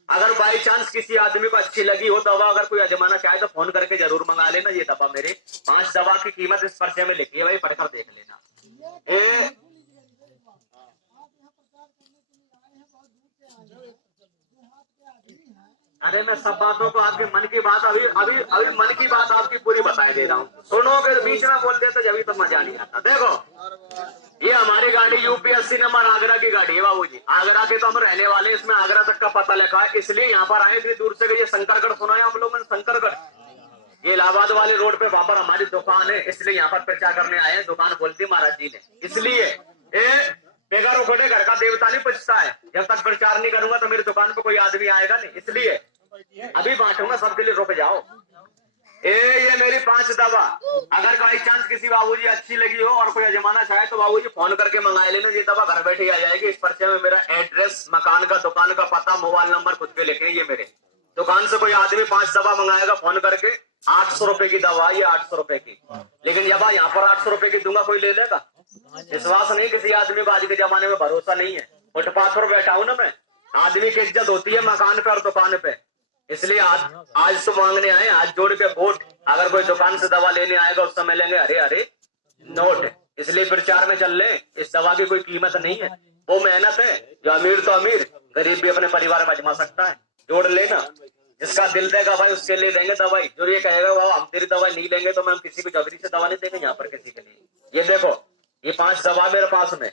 अगर बाई चांस किसी आदमी को अच्छी लगी हो दवा, अगर कोई अजमाना चाहे तो फोन करके जरूर मंगा लेना। ये दवा मेरे 5 दवा की कीमत इस पर्चे में लिखी है भाई, पढ़कर देख लेना। अरे मैं सब बातों को आपके मन की बात अभी मन की बात आपकी पूरी बताई दे रहा हूँ। सुनोगे बीच में बोल देते जब तो मजा नहीं आता। देखो ये हमारी गाड़ी यूपीएससी नंबर आगरा की गाड़ी है बाबूजी। आगरा के तो हम रहने वाले, इसमें आगरा तक का पता लिखा है, इसलिए यहाँ पर आए इतनी दूर से। ये शंकरगढ़ सुना है आप लोगों ने? शंकरगढ़ ये इलाहाबाद वाले रोड पे वहां पर हमारी दुकान है, इसलिए यहाँ पर प्रचार करने आए हैं। दुकान खोल दी महाराज जी ने, इसलिए बेगार उखड़े घर का देवता नहीं पूछता है। जब तक प्रचार नहीं करूंगा तो मेरी दुकान पे कोई आदमी आएगा नहीं, इसलिए अभी बांटूंगा सबके लिए। रुक जाओ। ये मेरी 5 दवा, अगर बाई चांस किसी बाबूजी अच्छी लगी हो और कोई अजमाना चाहे तो बाबूजी फोन करके मंगा लेना। ये दवा घर बैठे आ जाएगी। इस पर्चे में मेरा एड्रेस, मकान का, दुकान का पता, मोबाइल नंबर खुद के लिखे। ये मेरे दुकान से कोई आदमी 5 दवा मंगाएगा फोन करके, 800 रुपए की दवा, ये 800 रुपए की। लेकिन जब यहाँ पर 800 रुपए की दूंगा कोई ले लेगा? विश्वास नहीं किसी आदमी को, आज के जमाने में भरोसा नहीं है। फुटपाथ पर बैठा हूं ना मैं, आदमी की इज्जत होती है मकान पे और दुकान पे। इसलिए आज तो मांगने आए, आज जोड़ के वोट। अगर कोई दुकान से दवा लेने आएगा उस समय लेंगे अरे अरे नोट। इसलिए प्रचार में चल ले, इस दवा की कोई कीमत नहीं है। वो मेहनत है, जो अमीर तो अमीर, गरीब भी अपने परिवार में आजमा सकता है। जोड़ लेना, जिसका दिल देगा भाई उसके लिए देंगे दवाई। जो ये कहेगा बाबा हम तेरी दवाई नहीं लेंगे तो मैं किसी को जबरी से दवा नहीं देंगे यहाँ पर किसी के लिए। ये देखो ये 5 दवा मेरे पास में।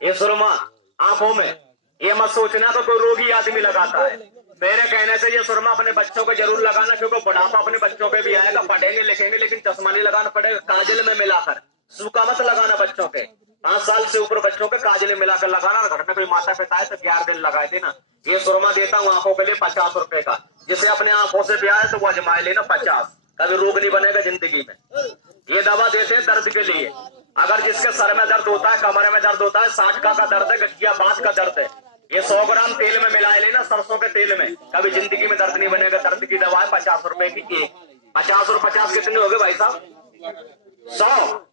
ये सुरमा आंखों में, ये मत सोचना तो कोई रोगी आदमी लगाता है। मेरे कहने से ये सुरमा अपने बच्चों को जरूर लगाना, क्योंकि बुढ़ापा अपने बच्चों पे भी आएगा। पढ़ेंगे लिखेंगे लेकिन चश्मा नहीं लगाना पड़ेगा। काजल में मिलाकर, सूखा मत लगाना बच्चों के। 5 साल से ऊपर बच्चों के काजल मिलाकर लगाना। घर में कोई माता पिता है तो 11 दिन लगाए देना। ये सुरमा देता हूँ आंखों के लिए 50 रुपए का। जिसे अपने आंखों से प्यार है तो वो अजमाए लेना 50। कभी रोग नहीं बनेगा जिंदगी में। ये दवा देते हैं दर्द के लिए। अगर जिसके सर में दर्द होता है, कमर में दर्द होता है, साटका का दर्द है, गठिया बात का दर्द है, ये 100 ग्राम तेल में मिलाए लेना, सरसों के तेल में। कभी जिंदगी में दर्द नहीं बनेगा। दर्द की दवा है 50 रुपए की एक। 50 और 50 कितने हो गए भाई साहब?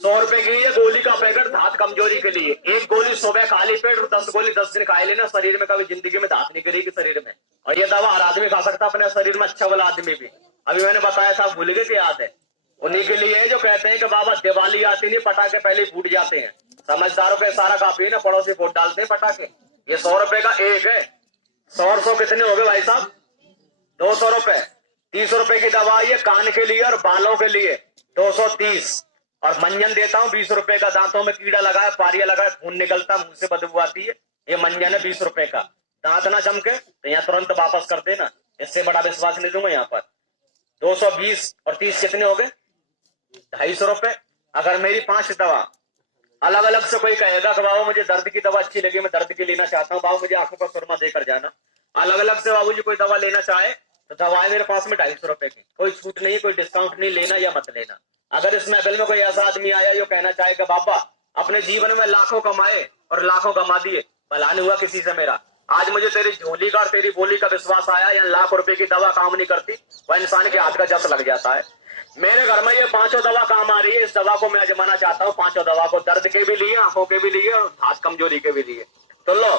100 रुपए की ये गोली का पैकेट धात कमजोरी के लिए। एक गोली सुबह खाली पेट और 10 गोली 10 दिन खाए लेना। शरीर में कभी जिंदगी में धात नहीं गिरेगी शरीर में। और ये दवा हर आदमी खा सकता है, अपने शरीर में अच्छा वाला आदमी भी। अभी मैंने बताया था, भूल गए कि याद है? उन्हीं के लिए जो कहते हैं कि बाबा दिवाली आती नहीं, पटाखे पहले फूट जाते हैं। समझदारों का इशारा काफी है ना, पड़ोसी फूट डालते हैं पटाखे। ये 100 रुपए का एक है। 100 कितने हो गए भाई साहब? 200 रुपए। 30 रुपए की दवा ये कान के लिए और बालों के लिए 230। और मंजन देता हूँ 20 रुपए का। दांतों में कीड़ा लगा है, पारिया लगा है, खून निकलता, मुंह से बदबू आती है, ये मंजन है 20 रुपए का। दांत ना चमके तो यहाँ तुरंत वापस कर देना। इससे बड़ा विश्वास नहीं दूंगा यहाँ पर। 220 और 30 कितने हो गए? 250 रुपए। अगर मेरी 5 दवा अलग अलग से कोई कहेगा कि बाबू मुझे दर्द की दवा अच्छी लगी, मैं दर्द की लेना चाहता हूँ, बाबू मुझे आंखों का सुरमा देकर जाना। अलग अलग से बाबू जी कोई दवा लेना चाहे तो दवाएं मेरे पास में 250 रुपए की। कोई छूट नहीं, कोई डिस्काउंट नहीं, लेना या मत लेना। अगर इस महफिल में कोई ऐसा आदमी आया जो कहना चाहे कि बाबा अपने जीवन में लाखों कमाए और लाखों कमा दिए, भला नहीं हुआ किसी से मेरा, आज मुझे तेरी झोली का और तेरी बोली का विश्वास आया, या लाख रुपए की दवा काम नहीं करती, वह इंसान के हाथ का जस लग जाता है। मेरे घर में ये 5 दवा काम आ रही है। इस दवा को मैं आजमाना चाहता हूँ। 5 दवा को, दर्द के भी लिए, आंखों के भी लिए और हाथ कमजोरी के भी लिए। तो लो,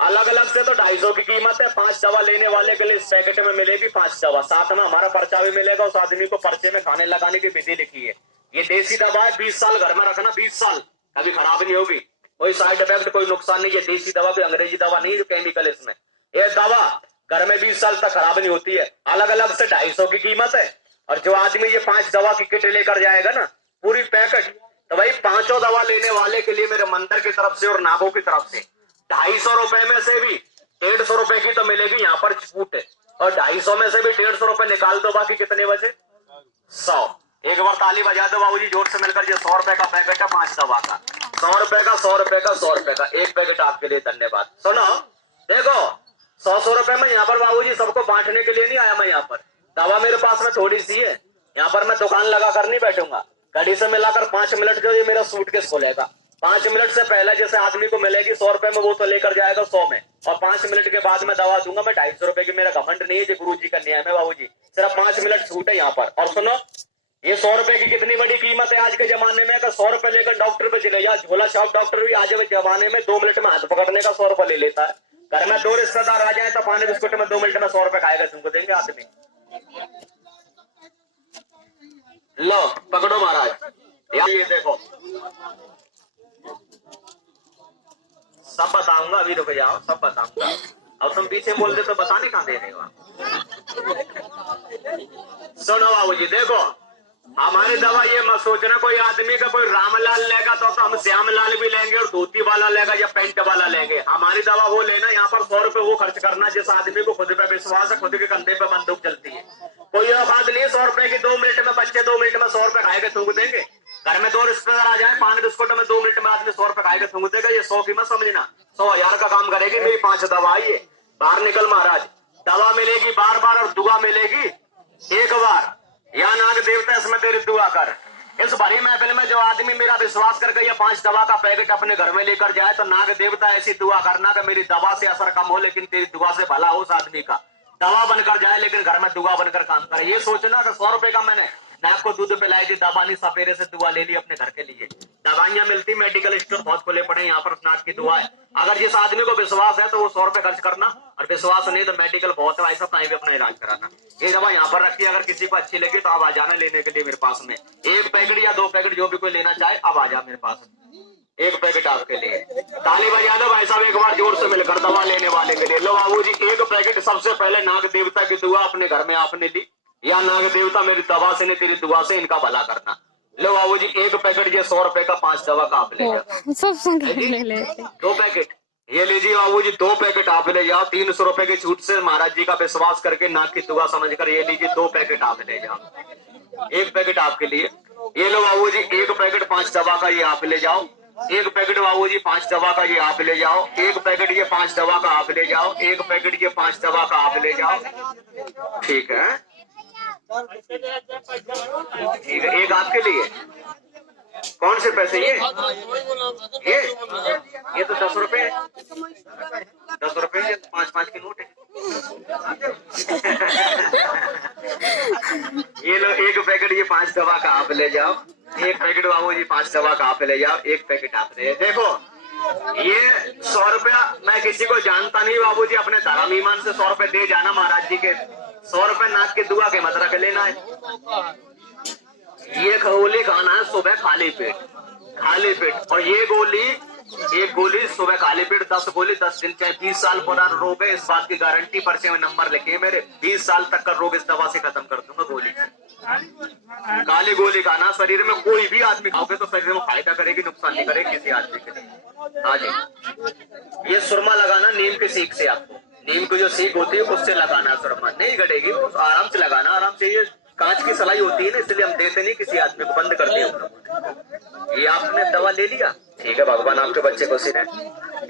अलग अलग से तो 250 की कीमत है। 5 दवा लेने वाले के लिए इस पैकेट में मिलेगी 5 दवा। साथ में हमारा पर्चा भी मिलेगा। उस आदमी को पर्चे में खाने लगाने की विधि लिखी है। ये देसी दवा है, 20 साल घर में रखना, 20 साल कभी खराब नहीं होगी। कोई साइड इफेक्ट, कोई नुकसान नहीं। ये देसी दवा, कोई अंग्रेजी दवा नहीं जो केमिकल इसमें। ये दवा घर में 20 साल तक खराब नहीं होती है। अलग अलग से 250 की कीमत है। और जो आदमी ये 5 दवा की किट लेकर जाएगा ना, पूरी पैकेट, तो भाई 5 दवा लेने वाले के लिए मेरे मंदिर की तरफ से और नागों की तरफ से 250 रुपए में से भी 150 रुपए की तो मिलेगी यहाँ पर छूट है। और 250 में से भी 150 रुपए निकाल दो, बाकी कितने बचे? 100। एक बार ताली बजा दो बाबूजी जोर से मिलकर। ये 100 रुपए का पैकेट है 5 दवा का। 100 रुपए का, 100 रुपए का, 100 रुपए का एक पैकेट आपके लिए। धन्यवाद। सुनो देखो, 100 रुपए में यहाँ पर बाबूजी सबको बांटने के लिए नहीं आया मैं यहाँ पर। दवा मेरे पास में थोड़ी सी है, यहाँ पर मैं दुकान लगा कर नहीं बैठूंगा। घड़ी से मिलाकर 5 मिनट के ये मेरा सूटकेस खोलेगा। 5 मिनट से पहले जैसे आदमी को मिलेगी 100 रुपए में, वो तो लेकर जाएगा 100 में, और 5 मिनट के बाद में दवा दूंगा मैं 250 रुपए की। मेरा घमंड नहीं है जी, गुरु जी का नियम है बाबूजी, सिर्फ 5 मिनट छूट है यहाँ पर। और सुनो, ये 100 रुपए की कितनी बड़ी कीमत है आज के जमाने में। अगर 100 रुपए लेकर डॉक्टर पे चले या झोला छाप डॉक्टर भी आज के जमाने में 2 मिनट में हाथ पकड़ने का 100 रुपए ले लेता है। घर में 2 रिश्तेदार आ जाए तो पानी बिस्कुट में 2 मिनट में 100 रुपए खाएगा, तुमको देंगे आदमी। लो पकड़ो महाराज, ये देखो सब बताऊंगा, अभी रुक जाओ, सब बताऊंगा। अब तुम पीछे बोल दे तो बताने कहाँ दे रहे हो। सुनो बाबूजी, देखो हमारी दवा ये मत सोचना कोई आदमी का कोई रामलाल लेगा तो हम श्यामलाल भी लेंगे, और धोती वाला लेगा या पेंट वाला लेंगे। हमारी दवा वो लेना, यहाँ पर 100 रुपए वो खर्च करना जिस आदमी को खुद पे विश्वास है, खुद के कंधे पे बंदूक चलती है। कोई औकात नहीं है 100 रुपए की 2 मिनट में, बच्चे 2 मिनट में 100 रुपए खाएगा थूक देंगे। घर में 2 रिश्तेदार आ जाए, पानी बिस्कुट में 2 मिनट में आदमी 100 रुपए खाएगा थूक देगा। ये 100 की मत समझना, 100,000 का काम करेगी। मेरी 5 दवा आई है, बाहर निकल महाराज। दवा मिलेगी बार बार और दुआ मिलेगी एक बार। या नाग देवता इसमें तेरी दुआ कर। इस भरी महफिल में जो आदमी मेरा विश्वास करके ये 5 दवा का पैकेट अपने घर में लेकर जाए तो नाग देवता ऐसी दुआ करना कि मेरी दवा से असर कम हो लेकिन तेरी दुआ से भला हो उस आदमी का। दवा बनकर जाए लेकिन घर में दुआ बनकर काम करे। ये सोचना कि 100 रुपए का मैंने नाक को दूध पिलाई थी, दवा नहीं, सपेरे से दुआ ले ली अपने घर के लिए। दवाइयां मिलती, मेडिकल स्टोर बहुत खुले पड़े, यहाँ पर नाक की दुआ है। अगर जिस आदमी को विश्वास है तो वो 100 रुपए खर्च करना, और विश्वास नहीं तो मेडिकल बहुत है, ऐसा टाइम भी अपना इलाज कराना। ये दवा यहाँ पर रखी है, अगर किसी को अच्छी लगी तो अब आ जाना लेने के लिए मेरे पास में। 1 पैकेट या 2 पैकेट जो भी कोई लेना चाहे अब आ जा मेरे पास में। 1 पैकेट आपके लिए। ताली बजा दो भाई साहब एक बार जोर से मिलकर दवा लेने वाले के लिए। लो बाबू जी, 1 पैकेट सबसे पहले नाग देवता की दुआ अपने घर में आपने ली, या नाग देवता मेरी दवा से नहीं तेरी दुआ से इनका भला करना। लो बाबू जी, 1 पैकेट ये 100 रुपए का 5 दवा का आप ले जाओ। सब ले लेते। 2 पैकेट ये लीजिए बाबू जी, 2 पैकेट आप ले जाओ। 300 रुपए की छूट से महाराज जी का विश्वास करके नाग की दुआ समझकर ये लीजिए 2 पैकेट आप ले जाओ। 1 पैकेट आपके लिए। ये लो बाबू जी, 1 पैकेट 5 दवा का ये आप ले जाओ। 1 पैकेट बाबू जी 5 दवा का ये आप ले जाओ। 1 पैकेट ये 5 दवा का आप ले जाओ। 1 पैकेट ये 5 दवा का आप ले जाओ। ठीक है, ठीक है। 1 आपके लिए। कौन से पैसे ये तो 10 रुपए, 10 रुपए, 5-5 के नोट है। ये लो 1 पैकेट ये 5 दवा का आप ले जाओ। 1 पैकेट बाबू जी 5 दवा का आप ले जाओ। 1 पैकेट आप ले। देखो ये 100 रुपया मैं किसी को जानता नहीं बाबू जी, अपने धर्म ईमान से 100 रुपए दे जाना महाराज जी के। 100 रुपए नाक की दुआ के मत रख लेना है। ये गोली खाना है सुबह खाली पेट, खाली पेट। और ये गोली सुबह खाली पेट 10 गोली 10 दिन, चाहे 20 साल पुराना रोग है, इस बात की गारंटी पर्चे में नंबर लिखे मेरे। 20 साल तक का रोग इस दवा से खत्म कर दूंगा गोली। काली गोली खाना, शरीर में कोई भी आदमी खाओगे तो शरीर में फायदा करेगी, नुकसान नहीं करेगी किसी आदमी के लिए। हाँ जी, ये सुरमा लगाना नीम के सीख से, आपको नीम की जो सीख होती है उससे लगाना। सुरमा नहीं गड़ेगी, आराम से लगाना, आराम से। ये कांच की सलाई होती है ना, इसलिए हम देते नहीं किसी आदमी को, बंद करते हैं। ये आपने दवा ले लिया, ठीक है, भगवान आपके बच्चे को सिने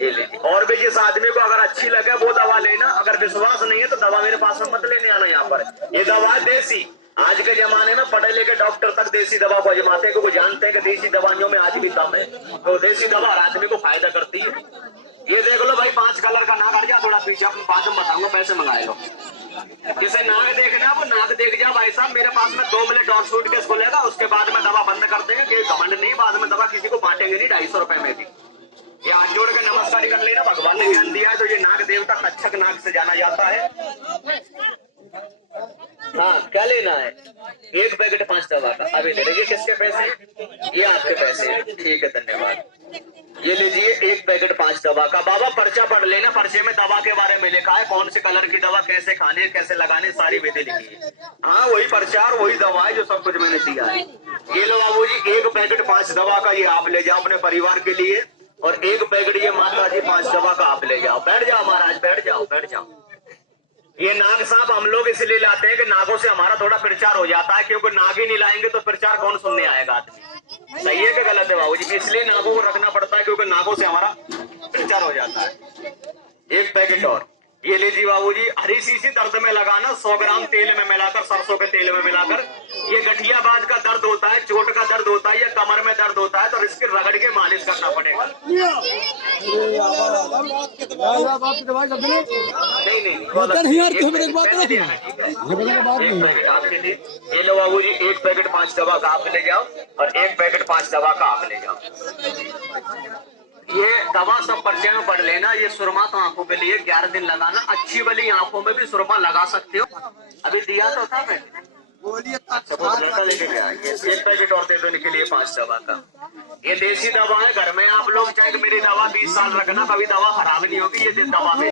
ये लीजिए। और भी जिस आदमी को अगर अच्छी लगे वो दवा लेना, अगर विश्वास नहीं है तो दवा मेरे पास में मत लेने आना। यहाँ पर ये दवा देसी, आज के जमाने में पढ़े लिखे डॉक्टर तक देसी दवा को आजमाते हैं, क्योंकि जानते हैं कि देसी दवाइयों में आज भी दम है। तो देसी दवा हर आदमी को फायदा करती है। ये देख लो भाई, 5 कलर का नाक हट जा थोड़ा पीछे, अपने बाद में बताऊंगा, पैसे मंगाए लो। जिसे नाक देखना वो नाक देख जाओ भाई साहब। मेरे पास में 2 मिनट और सूटकेस खोलेगा, उसके बाद में दवा बंद कर देंगे। कि घमंड नहीं, बाद में दवा किसी को बांटेंगे नहीं 250 रुपए में भी। ये हाथ जोड़ के नमस्कार कर लेना, भगवान ने ज्ञान दिया है। तो ये नाग देवता कच्छक नाग से जाना जाता है। हाँ, क्या लेना है? 1 पैकेट 5 दवा का। अभी ले लीजिए, किसके पैसे? ये आपके पैसे, ठीक है, धन्यवाद। ये लीजिए 1 पैकेट 5 दवा का। बाबा पर्चा पढ़ लेना, पर्चे में दवा के बारे में लिखा है, कौन से कलर की दवा कैसे खाने कैसे लगाने सारी विधि लिखी है। हाँ, वही पर्चा और वही दवा है जो सब कुछ मैंने दिया है। ये लो बाबू जी, 1 पैकेट 5 दवा का ये आप ले जाओ अपने परिवार के लिए। और 1 पैकेट ये माता जी 5 दवा का आप ले जाओ। बैठ जाओ महाराज, बैठ जाओ, बैठ जाओ। ये नाग सांप हम लोग इसलिए लाते हैं कि नागों से हमारा थोड़ा प्रचार हो जाता है, क्योंकि नाग ही नहीं लाएंगे तो प्रचार कौन सुनने आएगा आदमी। सही है कि गलत है बाबू जी? इसलिए नागों को रखना पड़ता है, क्योंकि नागों से हमारा प्रचार हो जाता है। 1 पैकेट और ये लीजिए बाबूजी, हरी शीशी दर्द में लगाना 100 ग्राम तेल में मिलाकर, सरसों के तेल में मिलाकर। ये गठियाबाद का दर्द होता है, चोट का दर्द होता है या कमर में दर्द होता है तो इसके रगड़ के मालिश करना पड़ेगा। नहीं पैकेट आपके लिए। ये लो बाबूजी, 1 पैकेट 5 दवा का आप ले जाओ और 1 पैकेट 5 दवा का आप ले जाओ। ये दवा सब पर्चे में पढ़ लेना। ये सुरमा तो आंखों के लिए 11 दिन लगाना। अच्छी वाली आंखों में भी सुरमा लगा सकते हो। अभी दिया तो था मैं, बोलिए सब लड़का लेके गया। ये 1 पैकेट और दे दो इनके लिए 5 दवा का। ये देसी दवा है, घर में आप लोग चाहे मेरी दवा 20 साल रखना, कभी दवा खराब नहीं होगी। ये दवा में